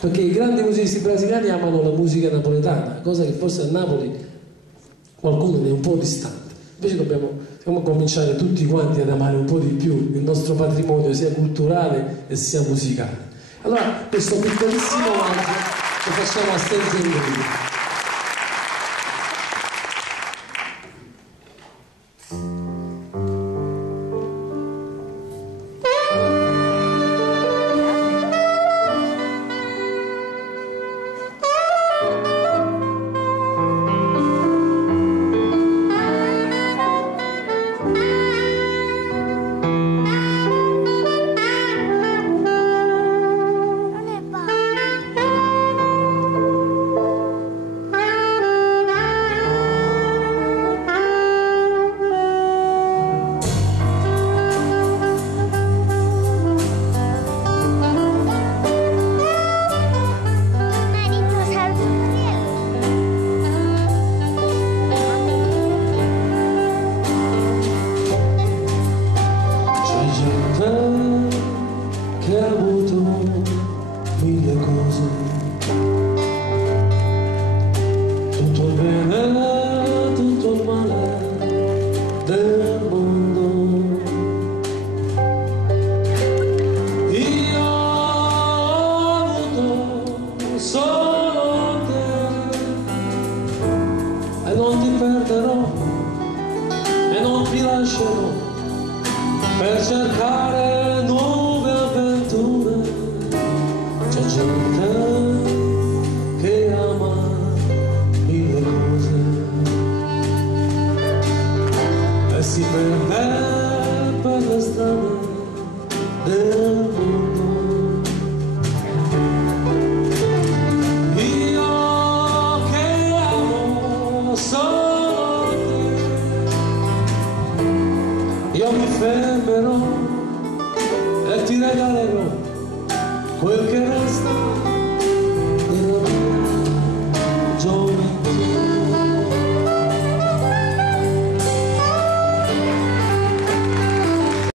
perché i grandi musicisti brasiliani amano la musica napoletana, cosa che forse a Napoli qualcuno ne è un po' distante. Invece dobbiamo cominciare tutti quanti ad amare un po' di più il nostro patrimonio sia culturale e sia musicale. Allora questo piccolissimo omaggio lo facciamo a stento in video. Che ha avuto mille cose, tutto il bene, tutto il male del mondo. Io ho avuto solo te e non ti perderò e non ti lascerò per cercare nuove avventure. C'è gente che ama mille cose e si perde per le strade del mondo. Io che amo solo te, io mi fermerò e ti regalerò quel che resta